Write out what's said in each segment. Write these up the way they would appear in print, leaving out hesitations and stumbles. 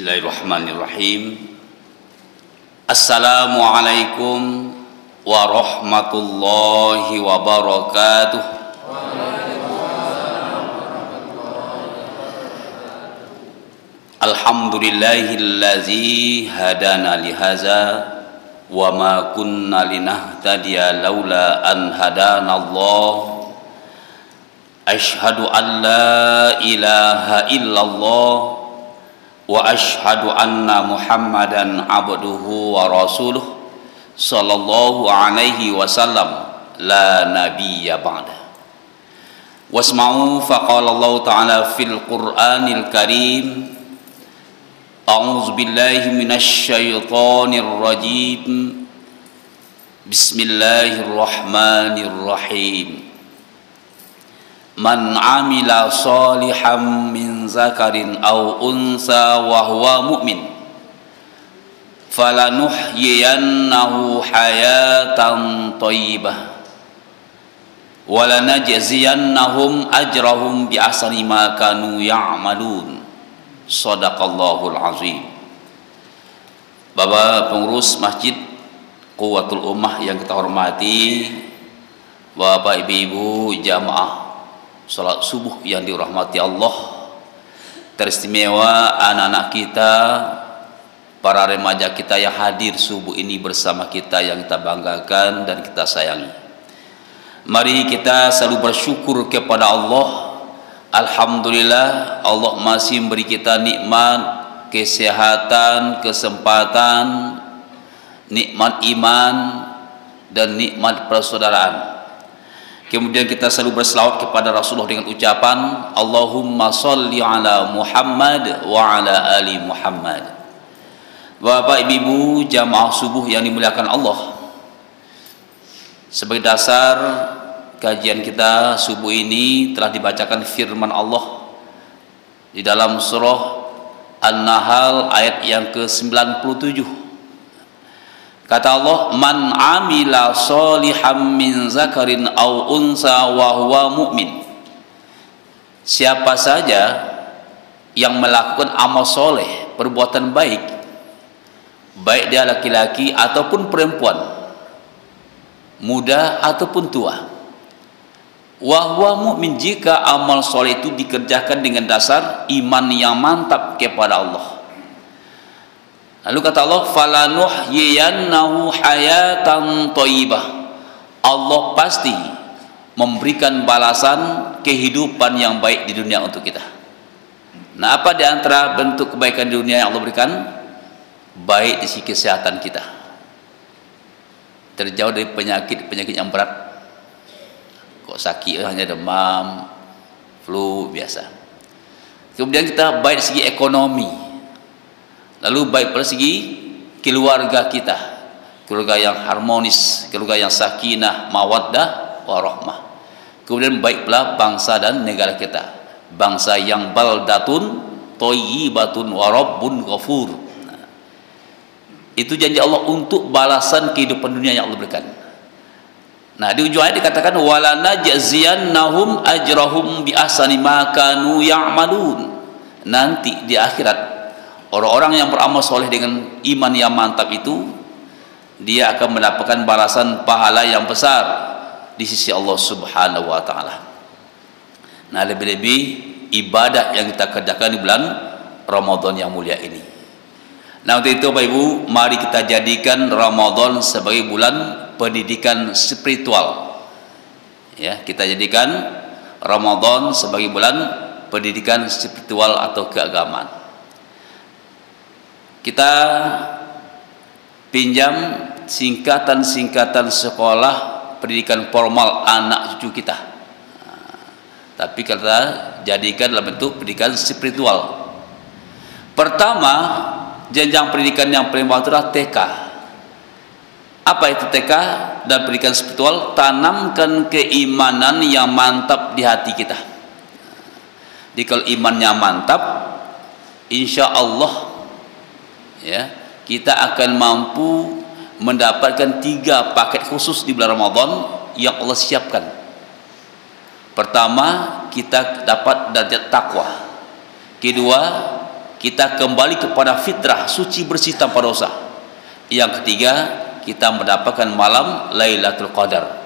Bismillahirrahmanirrahim. Assalamualaikum warahmatullahi wabarakatuh. Alhamdulillahillazi hadana lihaza wa ma kunna linahtadiya laula an hadana Allah. Ashhadu an la ilaha illallah wa ashhadu anna Muhammadan abduhu wa rasuluh sallallahu alaihi wasallam la nabiyya ba'da. Wasma'u faqala Allah ta'ala fil Qur'anil Karim. A'udzu billahi minasy syaithanir rajim. Bismillahirrahmanirrahim. Man amila salihan min zakarin aw unsa wa huwa mu'min falanuhyiyannahu hayatan thayyibah wa lanajziyannahum ajrahum bi ahsani ma kanu ya'malun. Shadaqallahul azim. Bapak pengurus Masjid Quwwatul Ummah yang kita hormati, Bapak Ibu jamaah salat subuh yang dirahmati Allah, teristimewa anak-anak kita, para remaja kita yang hadir subuh ini bersama kita yang kita banggakan dan kita sayangi. Mari kita selalu bersyukur kepada Allah. Alhamdulillah, Allah masih memberi kita nikmat kesehatan, kesempatan, nikmat iman dan nikmat persaudaraan. Kemudian kita selalu berselawat kepada Rasulullah dengan ucapan Allahumma salli ala Muhammad wa ala ali Muhammad. Bapak Ibu jamaah subuh yang dimuliakan Allah, sebagai dasar kajian kita subuh ini telah dibacakan firman Allah di dalam surah An-Nahl ayat yang ke-97. Kata Allah, man amila sholihan min zakarin aw unsa wa huwa mu'min. Siapa saja yang melakukan amal soleh, perbuatan baik, baik dia laki-laki ataupun perempuan, muda ataupun tua, wa huwa mu'min, jika amal soleh itu dikerjakan dengan dasar iman yang mantap kepada Allah. Lalu kata Allah, falanuhyiyannahu hayatan thayyibah. Allah pasti memberikan balasan kehidupan yang baik di dunia untuk kita. Nah, apa di antara bentuk kebaikan di dunia yang Allah berikan? Baik di sisi kesehatan kita, terjauh dari penyakit yang berat. Kok sakit hanya demam, flu biasa. Kemudian kita baik di segi ekonomi, lalu baik pada segi keluarga kita, keluarga yang harmonis, keluarga yang sakinah, mawaddah, warahmah. Kemudian baik pula bangsa dan negara kita, bangsa yang baldatun thayyibatun wa rabbun ghafur. Nah, itu janji Allah untuk balasan kehidupan dunia yang Allah berikan. Nah, di ujung ayat dikatakan wala najziyannahum ajrahum bi ahsani ma kanu ya'malun. Nanti di akhirat orang-orang yang beramal soleh dengan iman yang mantap itu, dia akan mendapatkan balasan pahala yang besar di sisi Allah Subhanahu wa ta'ala. Nah, lebih-lebih ibadah yang kita kerjakan di bulan Ramadan yang mulia ini. Nah, untuk itu Bapak Ibu, mari kita jadikan Ramadan sebagai bulan pendidikan spiritual. Ya, kita jadikan Ramadan sebagai bulan pendidikan spiritual atau keagamaan. Kita pinjam singkatan-singkatan sekolah pendidikan formal anak cucu kita, tapi kita jadikan dalam bentuk pendidikan spiritual. Pertama, jenjang pendidikan yang paling bawah adalah TK. Apa itu TK dan pendidikan spiritual? Tanamkan keimanan yang mantap di hati kita. Jadi kalau imannya mantap, insya Allah ya, kita akan mampu mendapatkan 3 paket khusus di bulan Ramadan yang Allah siapkan. Pertama, kita dapat derajat takwa. Kedua, kita kembali kepada fitrah suci bersih tanpa dosa. Yang ketiga, kita mendapatkan malam Lailatul Qadar.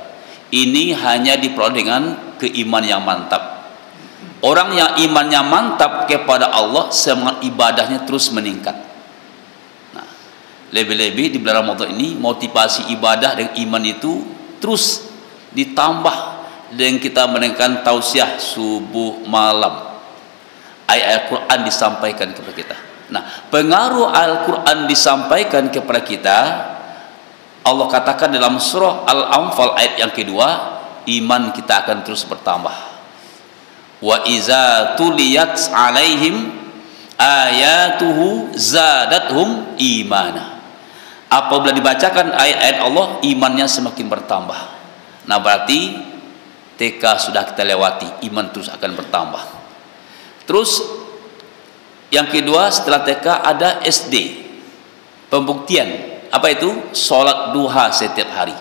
Ini hanya diperoleh dengan keimanan yang mantap. Orang yang imannya mantap kepada Allah, semangat ibadahnya terus meningkat. Nah, lebih-lebih di bulan Ramadan ini, motivasi ibadah dan iman itu terus ditambah dengan kita mendengarkan tausiah subuh malam. Ayat Al-Quran disampaikan kepada kita. Nah, pengaruh Al-Quran disampaikan kepada kita, Allah katakan dalam surah Al-Anfal ayat yang kedua, iman kita akan terus bertambah. Wa iza tuliyat alaihim ayatuhu zadathum imana. Apabila dibacakan ayat-ayat Allah, imannya semakin bertambah. Nah, berarti TK sudah kita lewati, iman terus akan bertambah. Terus yang kedua, setelah TK ada SD, pembuktian. Apa itu? Sholat duha setiap hari.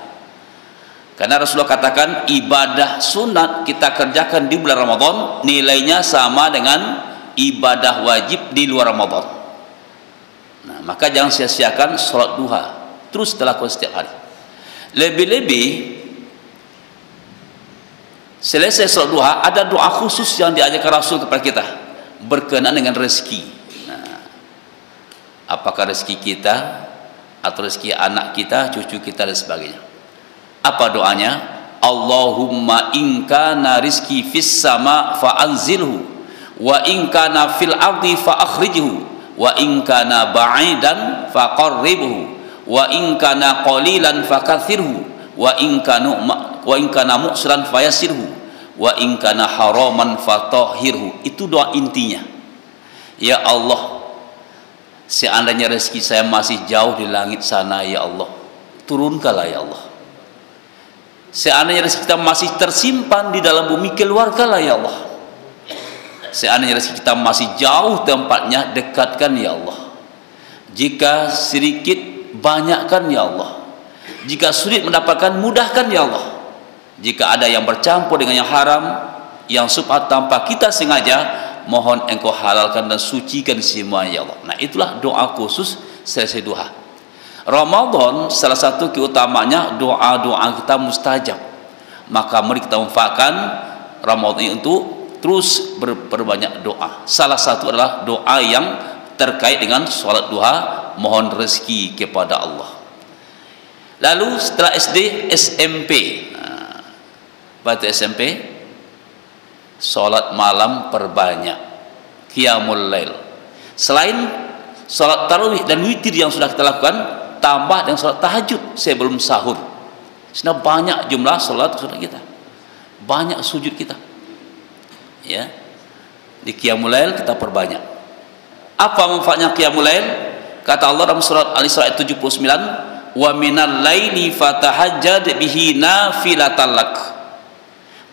Karena Rasulullah katakan ibadah sunat kita kerjakan di bulan Ramadan nilainya sama dengan ibadah wajib di luar Ramadan. Nah, maka jangan sia-siakan sholat duha, terus dilakukan setiap hari. Lebih-lebih selesai sholat duha, ada doa khusus yang diajarkan Rasul kepada kita berkenaan dengan rezeki. Nah, apakah rezeki kita atau rezeki anak kita, cucu kita dan sebagainya. Apa doanya? Allahumma in kana rizki fis sama fa anzilhu wa in kana fil ardi fa akhrijhu wa in kana ba'idan fa qarribhu wa in kana qalilan fa kathirhu wa in kana mu'sran fayasirhu wa in kana haraman fatahhirhu. Itu doa intinya. Ya Allah, seandainya rezeki saya masih jauh di langit sana, ya Allah, turunkanlah ya Allah. Seandainya rezeki kita masih tersimpan di dalam bumi, keluarkanlah ya Allah. Seandainya rezeki kita masih jauh tempatnya, dekatkan ya Allah. Jika sedikit, banyakkan ya Allah. Jika sulit mendapatkan, mudahkan ya Allah. Jika ada yang bercampur dengan yang haram, yang subhat tanpa kita sengaja, mohon engkau halalkan dan sucikan semuanya ya Allah. Nah, itulah doa khusus selesai duha. Ramadan salah satu keutamanya doa-doa kita mustajab. Maka mari kita manfaatkan Ramadan ini untuk terus berbanyak doa. Salah satu adalah doa yang terkait dengan sholat duha, mohon rezeki kepada Allah. Lalu setelah SD, SMP. Pada SMP, sholat malam perbanyak, qiyamul lail. Selain sholat tarawih dan witir yang sudah kita lakukan, tambah dengan sholat tahajud sebelum sahur. Sudah banyak jumlah sholat kita, banyak sujud kita. Ya, di qiyamul lail kita perbanyak. Apa manfaatnya qiyamul lail? Kata Allah dalam surat Al-Isra ayat 79, wa minal laili fatahajjad bihi nafilatan lak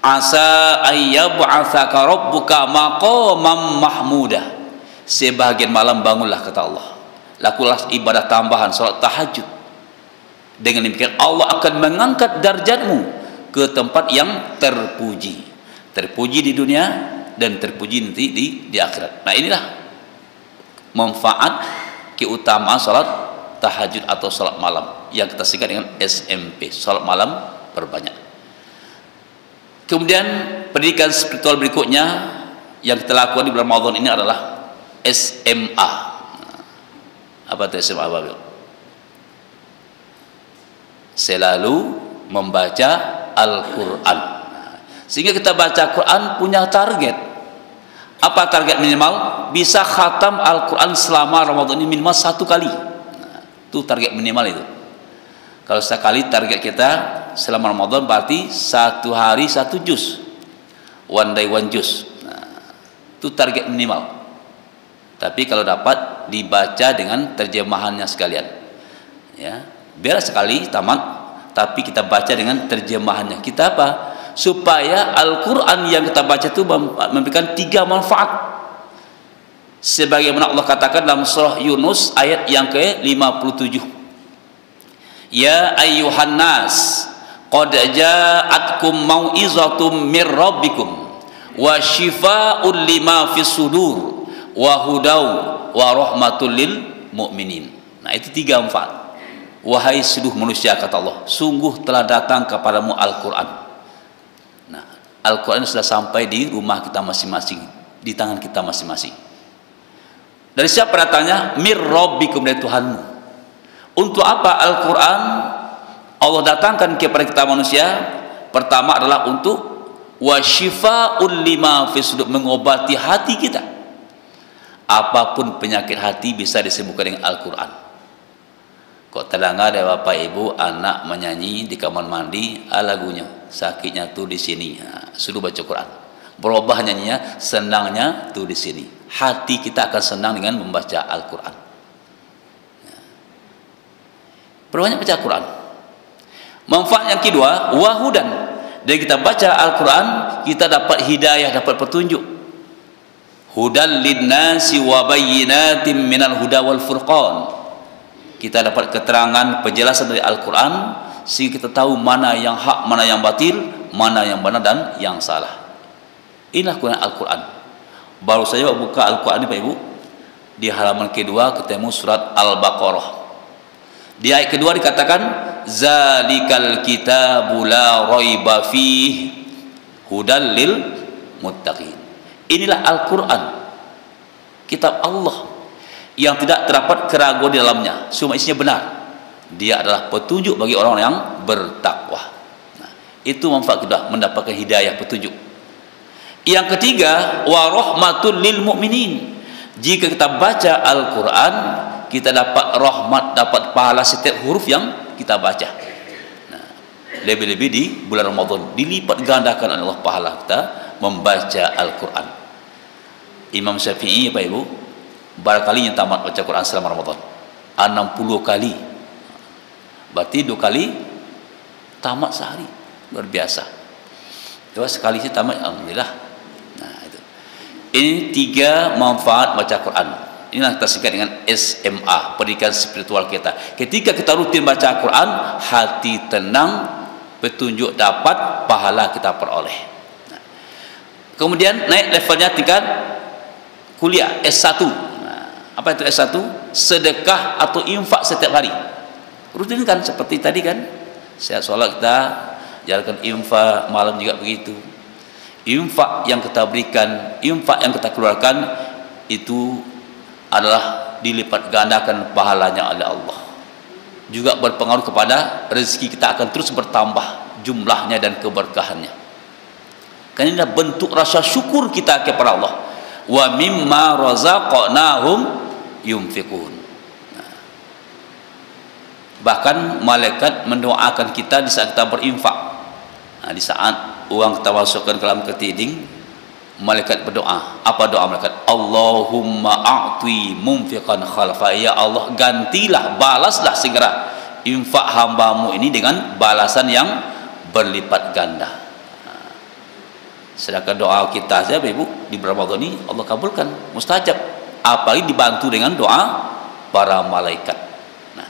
asa ayyab'atsaka rabbuka maqaman mahmuda. Sebahagian malam bangunlah, kata Allah, lakulah ibadah tambahan salat tahajud. Dengan demikian Allah akan mengangkat darjatmu ke tempat yang terpuji. Terpuji di dunia dan terpuji nanti di akhirat. Nah, inilah manfaat keutamaan salat tahajud atau salat malam yang kita singkat dengan SMP, salat malam perbanyak. Kemudian pendidikan spiritual berikutnya yang kita lakukan di bulan Ramadan ini adalah SMA. Apa itu SMA, Babil? Selalu membaca Al-Quran. Sehingga kita baca Quran punya target. Apa target minimal? Bisa khatam Al-Quran selama Ramadan ini minimal 1 kali. Nah, itu target minimal itu. Kalau sekali target kita selama Ramadan berarti 1 hari 1 juz, one day 1 juz. Nah, itu target minimal. Tapi kalau dapat dibaca dengan terjemahannya sekalian, ya, biar sekali tamat, tapi kita baca dengan terjemahannya. Kita apa? Supaya Al-Quran yang kita baca itu memberikan 3 manfaat. Sebagaimana Allah katakan dalam surah Yunus ayat yang ke-57. Ya ayyuhan nas qad ja'atkum mau'izatum mir rabbikum wa shifaa'un lima fis sudur wa hudau wa rahmatul lil mu'minin. Nah, itu 3 manfaat. Wahai seluruh manusia, kata Allah, sungguh telah datang kepadamu Al-Quran. Nah, Al-Quran sudah sampai di rumah kita masing-masing, di tangan kita masing-masing. Dari siapa datangnya? Mir rabbikum, dari Tuhanmu. Untuk apa Al-Quran Allah datangkan kepada kita manusia? Pertama adalah untuk wasyifa'ul lima fi sudur, mengobati hati kita. Apapun penyakit hati bisa disembuhkan dengan Al-Quran. Kok terdengar dari bapak ibu anak menyanyi di kamar mandi lagunya, sakitnya tuh di sini, suruh baca Quran, berubah nyanyinya, senangnya tuh di sini. Hati kita akan senang dengan membaca Al-Quran. Perbanyak baca Al-Quran. Manfaat yang kedua, wahudan. Dari kita baca Al-Quran, kita dapat hidayah, dapat petunjuk. Hudan linnasi wa bayyinatin minal huda wal furqan. Kita dapat keterangan, penjelasan dari Al-Quran, sehingga kita tahu mana yang hak, mana yang batil, mana yang benar dan yang salah. Inilah kegunaan Al-Quran. Baru saja buka Al-Quran ini Pak Ibu, di halaman kedua ketemu surat Al-Baqarah. Di ayat kedua dikatakan, zalikal kitabu la raiba fih hudal lil muttaqin. Inilah Al-Quran, kitab Allah yang tidak terdapat keraguan di dalamnya, semua isinya benar. Dia adalah petunjuk bagi orang yang bertakwa. Nah, itu manfaat kita, mendapatkan hidayah, petunjuk. Yang ketiga, wa rahmatul lil mu'minin. Jika kita baca Al-Quran, kita dapat rahmat, dapat pahala setiap huruf yang kita baca. Nah, lebih-lebih di bulan Ramadan dilipat gandakan oleh Allah pahala kita membaca Al-Quran. Imam Syafi'i Pak Ibu, barangkali yang tamat baca Quran selama Ramadan 60 kali, berarti 2 kali tamat sehari, luar biasa. 2 sekali sih tamat, alhamdulillah. Nah, itu. Ini 3 manfaat baca Quran. Inilah kita singkat dengan SMA, pendidikan spiritual kita. Ketika kita rutin baca Quran, hati tenang, petunjuk dapat, pahala kita peroleh. Nah, kemudian naik levelnya tingkat kuliah S1. Apa itu S1? Sedekah atau infak setiap hari. Rutin kan seperti tadi kan? Saya sholat kita jalankan infak, malam juga begitu. Infak yang kita berikan, infak yang kita keluarkan itu adalah dilipat gandakan pahalanya oleh Allah. Juga berpengaruh kepada rezeki kita akan terus bertambah jumlahnya dan keberkahannya. Karena ini adalah bentuk rasa syukur kita kepada Allah. Wa mimma razaqnahum yunfiqun. Nah, bahkan malaikat mendoakan kita di saat kita berinfak. Nah, di saat uang kita masukkan ke dalam ketiding, malaikat berdoa. Apa doa malaikat? Allahumma a'ti munfiqan khalfa. Ya Allah, gantilah, balaslah segera infak hambamu ini dengan balasan yang berlipat ganda. Sedangkan doa kita saja Ibu di Ramadan ini Allah kabulkan, mustajab, apalagi dibantu dengan doa para malaikat. Nah,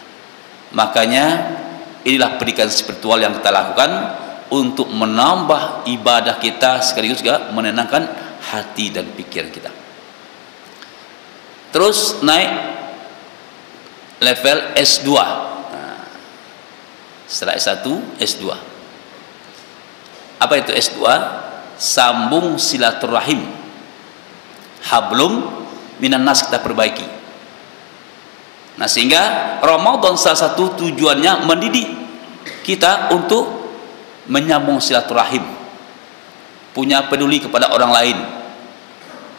makanya inilah pendidikan spiritual yang kita lakukan untuk menambah ibadah kita, sekaligus juga menenangkan hati dan pikiran kita. Terus naik level S2. Nah, setelah S1, S2. Apa itu S2? Sambung silaturahim, hablum minan nas, kita perbaiki. Nah, sehingga Ramadan salah satu tujuannya mendidik kita untuk menyambung silaturahim, punya peduli kepada orang lain,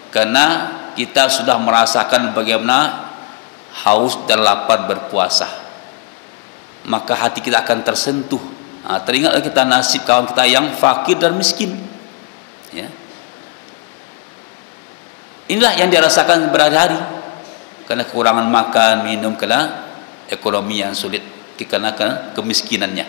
karena kita sudah merasakan bagaimana haus dan lapar berpuasa, maka hati kita akan tersentuh. Nah, teringat kita nasib kawan kita yang fakir dan miskin. Ya. Inilah yang dirasakan berhari-hari karena kekurangan makan, minum, karena ekonomi yang sulit, karena kemiskinannya.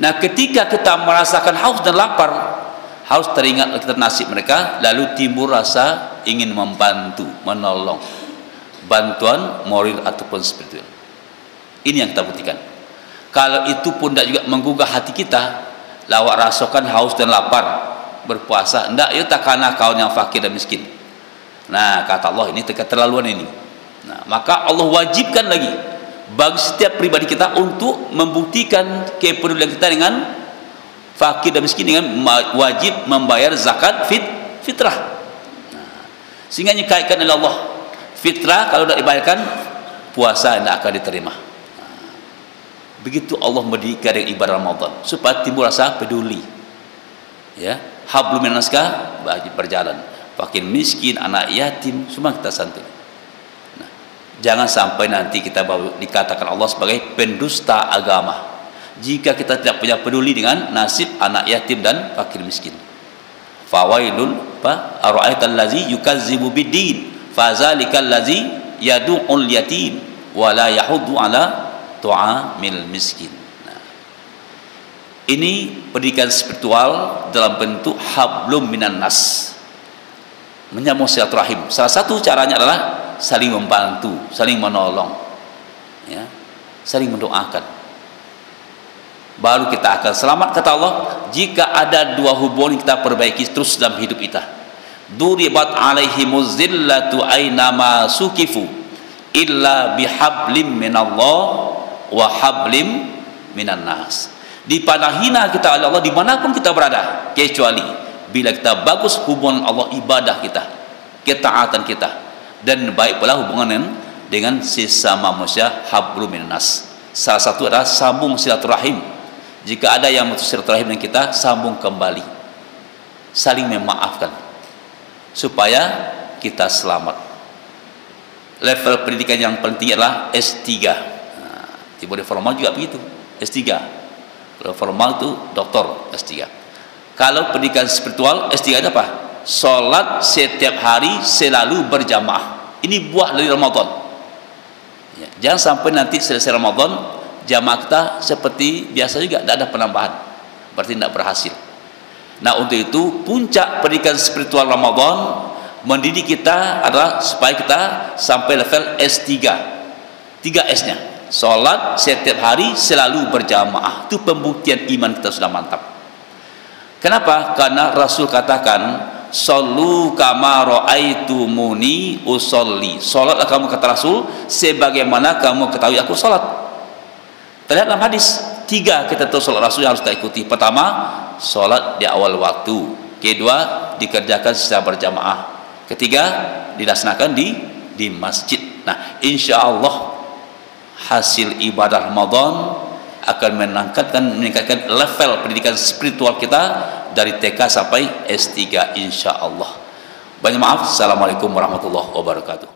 Nah, ketika kita merasakan haus dan lapar, harus teringat kita nasib mereka, lalu timbul rasa ingin membantu, menolong, bantuan moral ataupun spiritual. Ini yang kita buktikan. Kalau itu pun tidak juga menggugah hati kita, lawak rasakan haus dan lapar berpuasa, ndak ya tak karena kawan yang fakir dan miskin, Nah, kata Allah, ini keterlaluan ini. Nah, maka Allah wajibkan lagi bagi setiap pribadi kita untuk membuktikan kepedulian kita dengan fakir dan miskin dengan wajib membayar zakat fitrah. Sehingga dikaitkan oleh Allah, fitrah kalau tidak dibayarkan puasa tidak akan diterima. Begitu Allah mendirikan ibadah Ramadan supaya timbul rasa peduli. Ya, hablum minan nas bagi berjalan. Fakir miskin, anak yatim, semua kita santai. Nah, jangan sampai nanti kita dikatakan Allah sebagai pendusta agama jika kita tidak punya peduli dengan nasib anak yatim dan fakir miskin. Fawailun ara'aital ladzi yukazzibu biddin fazalikal ladzi yad'ul yatim wa la yahuddu ala tu'amil miskin. Nah, ini pendidikan spiritual dalam bentuk hablum minan nas, menyambung silaturahim. Salah satu caranya adalah saling membantu, saling menolong, ya, saling mendoakan. Baru kita akan selamat, kata Allah. Jika ada dua hubungan kita perbaiki terus dalam hidup kita. Duribat alaihimuz zillatu ainama sukifu illa bihablim minallah wa hablim minan nas. Dipandang hina kita oleh Allah dimanapun kita berada, kecuali bila kita bagus hubungan Allah, ibadah kita, ketaatan kita, dan baik pula hubungan dengan sesama manusia, hablum minan nas. Salah satu adalah sambung silaturahim. Jika ada yang putus silaturahim dengan kita, sambung kembali, saling memaafkan supaya kita selamat. Level pendidikan yang penting adalah S3. Tiba di formal juga begitu, S3. Kalau formal itu doktor, S3. Kalau pendidikan spiritual, S3 itu apa? Sholat setiap hari selalu berjamaah. Ini buah dari Ramadan. Ya, jangan sampai nanti selesai Ramadan jamaah kita seperti biasa juga, tidak ada penambahan, berarti tidak berhasil. Nah, untuk itu puncak pendidikan spiritual Ramadan mendidik kita adalah supaya kita sampai level S3. 3 S-nya. Sholat setiap hari selalu berjamaah. Itu pembuktian iman kita sudah mantap. Kenapa? Karena Rasul katakan, "Shollu kama ra'aitumuni usolli." Sholatlah kamu, kata Rasul, sebagaimana kamu ketahui aku sholat. Terlihat dalam hadis 3 kita tahu sholat Rasul yang harus kita ikuti. Pertama, sholat di awal waktu. Kedua, dikerjakan secara berjamaah. Ketiga, dilaksanakan di masjid. Nah, insya Allah hasil ibadah Ramadan akan meningkatkan level pendidikan spiritual kita dari TK sampai S3 insya Allah. Banyak maaf. Assalamualaikum warahmatullahi wabarakatuh.